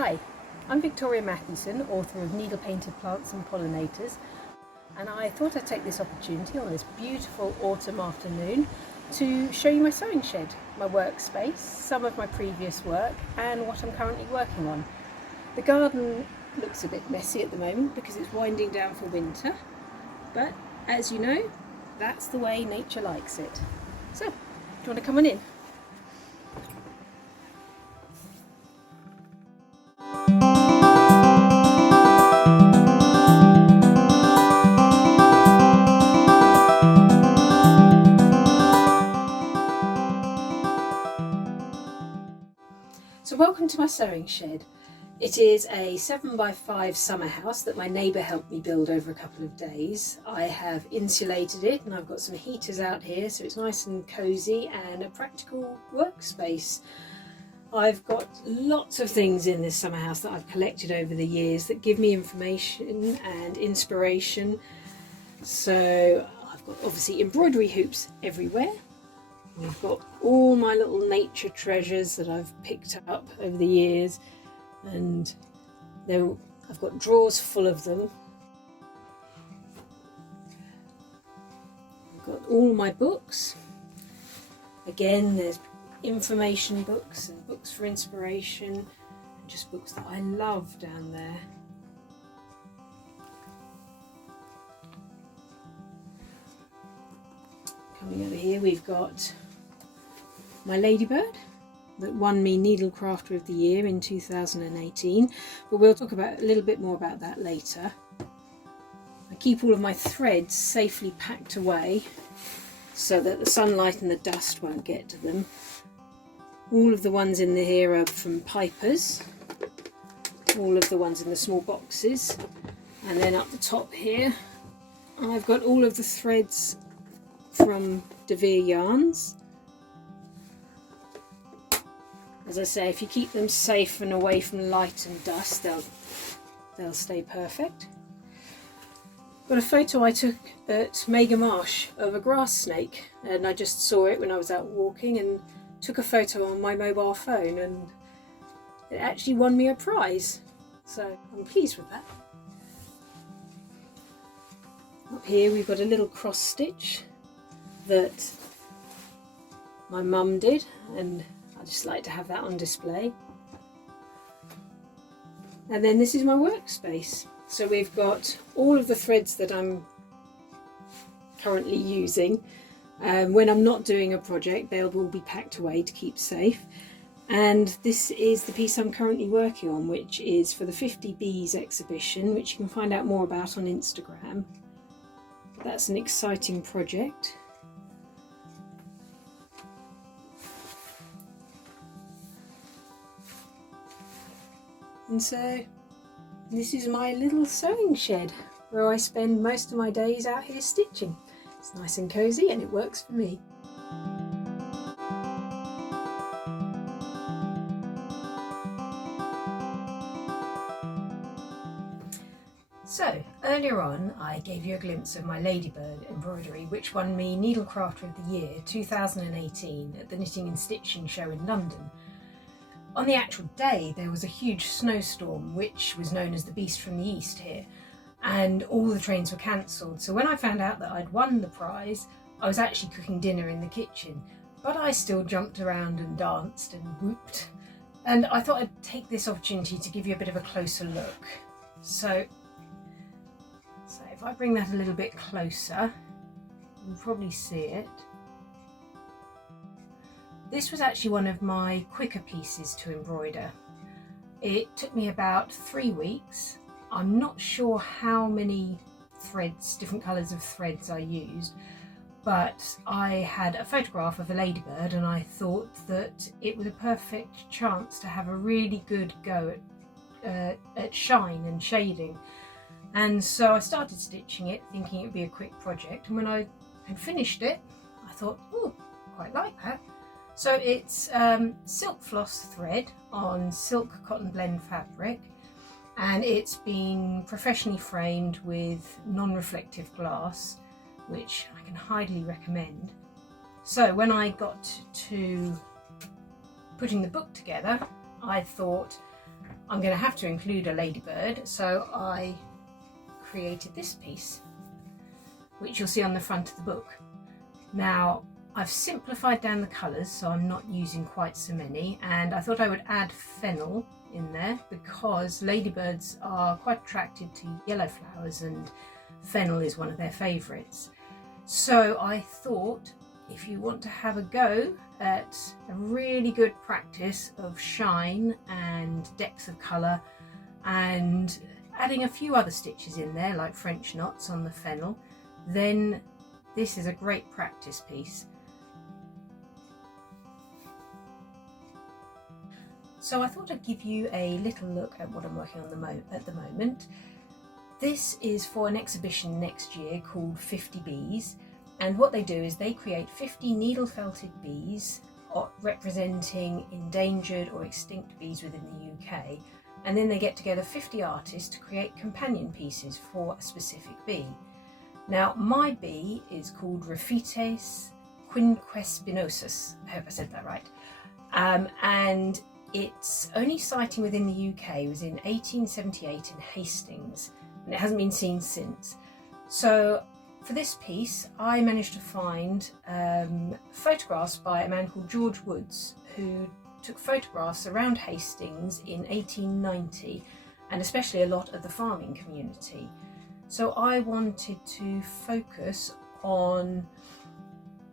Hi, I'm Evelyn Matthewson, author of Needle Painted Plants and Pollinators, and I thought I'd take this opportunity on this beautiful autumn afternoon to show you my sewing shed, my workspace, some of my previous work and what I'm currently working on. The garden looks a bit messy at the moment because it's winding down for winter, but as you know, that's the way nature likes it. So, do you want to come on in? So welcome to my sewing shed. It is a 7x5 summer house that my neighbour helped me build over a couple of days. I have insulated it and I've got some heaters out here so it's nice and cosy and a practical workspace. I've got lots of things in this summer house that I've collected over the years that give me information and inspiration. So I've got obviously embroidery hoops everywhere. We've got all my little nature treasures that I've picked up over the years, and I've got drawers full of them. I've got all my books. Again, there's information books and books for inspiration, and just books that I love down there. Coming over here, we've got my ladybird that won me Needlecrafter of the Year in 2018, but we'll talk about a little bit more about that later. I keep all of my threads safely packed away so that the sunlight and the dust won't get to them. All of the ones in here are from Piper's, all of the ones in the small boxes, and then up the top here I've got all of the threads from DeVere yarns. As I say, if you keep them safe and away from light and dust, they'll stay perfect. Got a photo I took at Mega Marsh of a grass snake, and I just saw it when I was out walking and took a photo on my mobile phone, and it actually won me a prize, so I'm pleased with that. Up here we've got a little cross stitch that my mum did, and I just like to have that on display. And then this is my workspace. So we've got all of the threads that I'm currently using. When I'm not doing a project, they'll all be packed away to keep safe. And this is the piece I'm currently working on, which is for the 50 Bees exhibition, which you can find out more about on Instagram. That's an exciting project. And so this is my little sewing shed where I spend most of my days out here stitching. It's nice and cosy and it works for me. So earlier on I gave you a glimpse of my ladybird embroidery, which won me Needlecrafter of the Year 2018 at the Knitting and Stitching show in London. On the actual day there was a huge snowstorm which was known as the Beast from the East here, and all the trains were cancelled. So when I found out that I'd won the prize, I was actually cooking dinner in the kitchen, but I still jumped around and danced and whooped, and I thought I'd take this opportunity to give you a bit of a closer look. So if I bring that a little bit closer, you'll probably see it. This was actually one of my quicker pieces to embroider. It took me about 3 weeks. I'm not sure how many threads, different colours of threads I used, but I had a photograph of a ladybird and I thought that it was a perfect chance to have a really good go at shine and shading. And so I started stitching it thinking it would be a quick project, and when I had finished it I thought, oh, quite like that. So it's silk floss thread on silk cotton blend fabric, and it's been professionally framed with non-reflective glass, which I can highly recommend. So when I got to putting the book together, I thought I'm going to have to include a ladybird, so I created this piece, which you'll see on the front of the book. Now, I've simplified down the colours, so I'm not using quite so many, and I thought I would add fennel in there because ladybirds are quite attracted to yellow flowers and fennel is one of their favourites. So I thought, if you want to have a go at a really good practice of shine and depth of colour and adding a few other stitches in there like French knots on the fennel, then this is a great practice piece. So I thought I'd give you a little look at what I'm working on at the moment. This is for an exhibition next year called 50 Bees. And what they do is they create 50 needle felted bees representing endangered or extinct bees within the UK. And then they get together 50 artists to create companion pieces for a specific bee. Now, my bee is called Raphites quinquespinosus. I hope I said that right. And its only sighting within the UK was in 1878 in Hastings, and it hasn't been seen since. So for this piece, I managed to find photographs by a man called George Woods, who took photographs around Hastings in 1890, and especially a lot of the farming community. So I wanted to focus on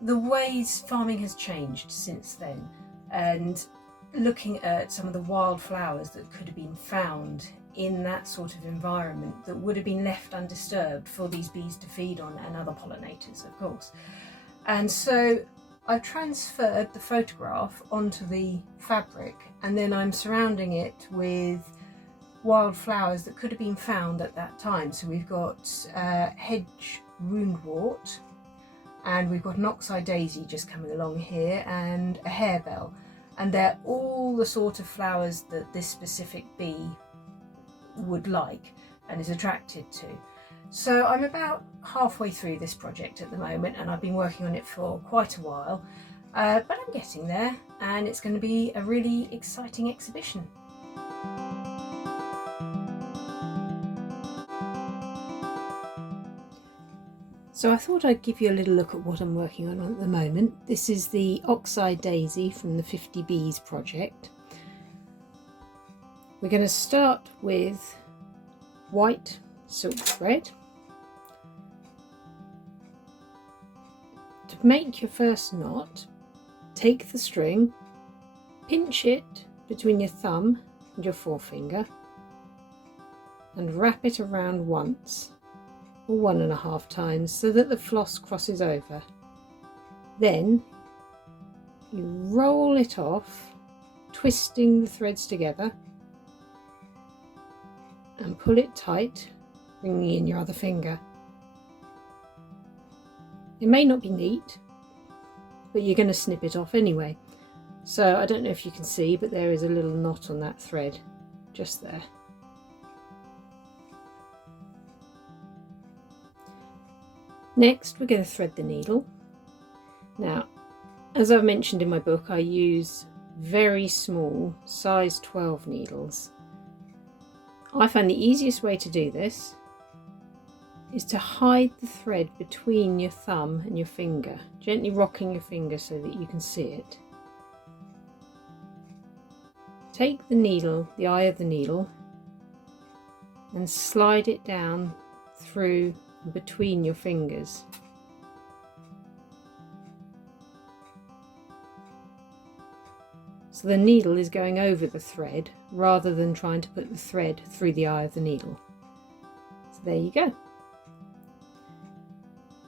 the ways farming has changed since then, and looking at some of the wildflowers that could have been found in that sort of environment that would have been left undisturbed for these bees to feed on, and other pollinators, of course. And so I've transferred the photograph onto the fabric, and then I'm surrounding it with wildflowers that could have been found at that time. So we've got hedge woundwort, and we've got an oxeye daisy just coming along here, and a harebell. And they're all the sort of flowers that this specific bee would like and is attracted to. So I'm about halfway through this project at the moment, and I've been working on it for quite a while, but I'm getting there, and it's going to be a really exciting exhibition. So I thought I'd give you a little look at what I'm working on at the moment. This is the oxeye daisy from the 50 Bees project. We're going to start with white silk thread. To make your first knot, take the string, pinch it between your thumb and your forefinger, and wrap it around once, or 1.5 times, so that the floss crosses over. Then you roll it off, twisting the threads together, and pull it tight, bringing in your other finger. It may not be neat, but you're going to snip it off anyway. So I don't know if you can see, but there is a little knot on that thread just there. Next, we're going to thread the needle. Now, as I've mentioned in my book, I use very small size 12 needles. I find the easiest way to do this is to hide the thread between your thumb and your finger, gently rocking your finger so that you can see it. Take the needle, the eye of the needle, and slide it down through between your fingers. So the needle is going over the thread rather than trying to put the thread through the eye of the needle. So there you go.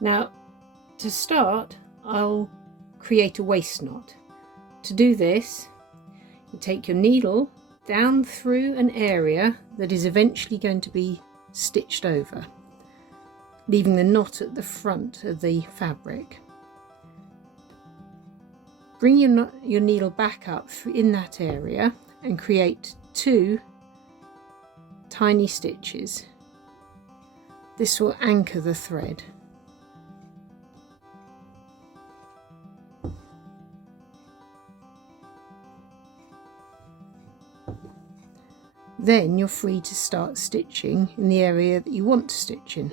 Now, to start, I'll create a waist knot. To do this, you take your needle down through an area that is eventually going to be stitched over, leaving the knot at the front of the fabric. Bring your needle back up in that area and create 2 tiny stitches. This will anchor the thread. Then you're free to start stitching in the area that you want to stitch in.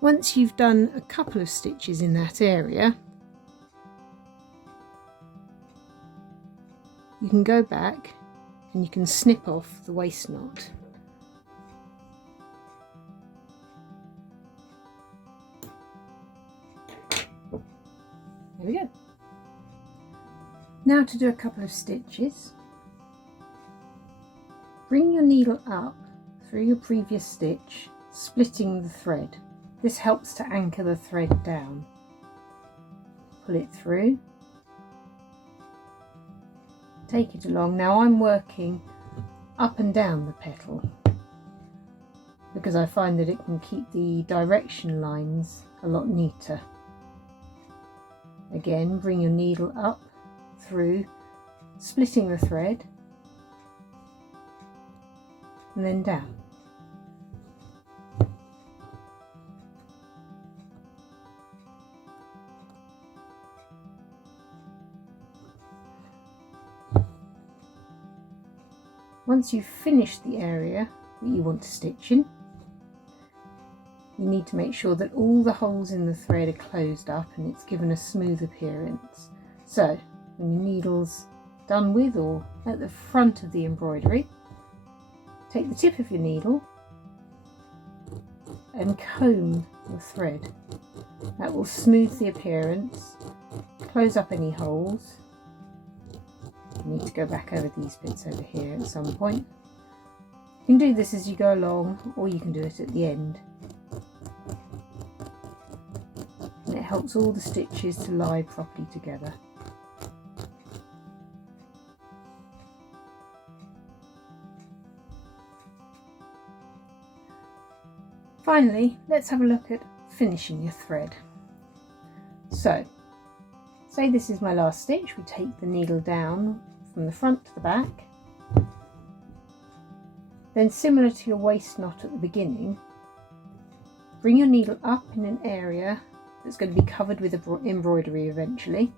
Once you've done a couple of stitches in that area, you can go back and you can snip off the waist knot. There we go. Now to do a couple of stitches. Bring your needle up through your previous stitch, splitting the thread. This helps to anchor the thread down. Pull it through. Take it along. Now I'm working up and down the petal because I find that it can keep the direction lines a lot neater. Again, bring your needle up through, splitting the thread, and then down. Once you've finished the area that you want to stitch in, you need to make sure that all the holes in the thread are closed up and it's given a smooth appearance. So when your needle's done with or at the front of the embroidery, take the tip of your needle and comb the thread. That will smooth the appearance, close up any holes. You need to go back over these bits over here at some point. You can do this as you go along, or you can do it at the end. And it helps all the stitches to lie properly together. Finally, let's have a look at finishing your thread. So, say this is my last stitch. We take the needle down from the front to the back. Then, similar to your waist knot at the beginning, bring your needle up in an area that's going to be covered with embroidery eventually.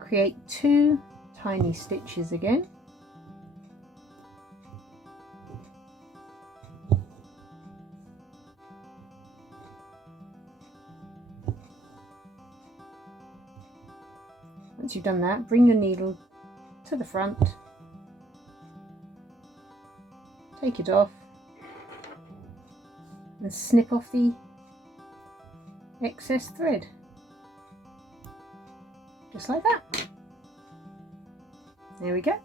Create 2 tiny stitches again. Once you've done that, bring your needle to the front, take it off and snip off the excess thread, just like that. There we go.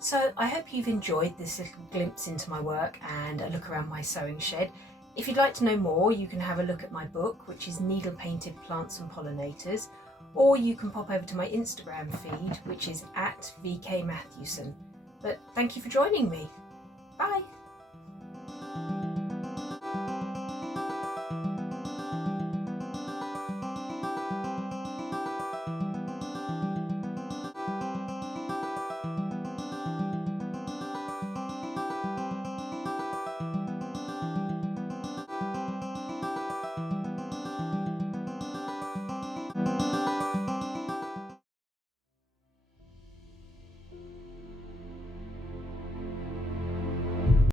So I hope you've enjoyed this little glimpse into my work and a look around my sewing shed. If you'd like to know more, you can have a look at my book, which is Needle Painted Plants and Pollinators, or you can pop over to my Instagram feed, which is @VK Matthewson. But thank you for joining me. Bye.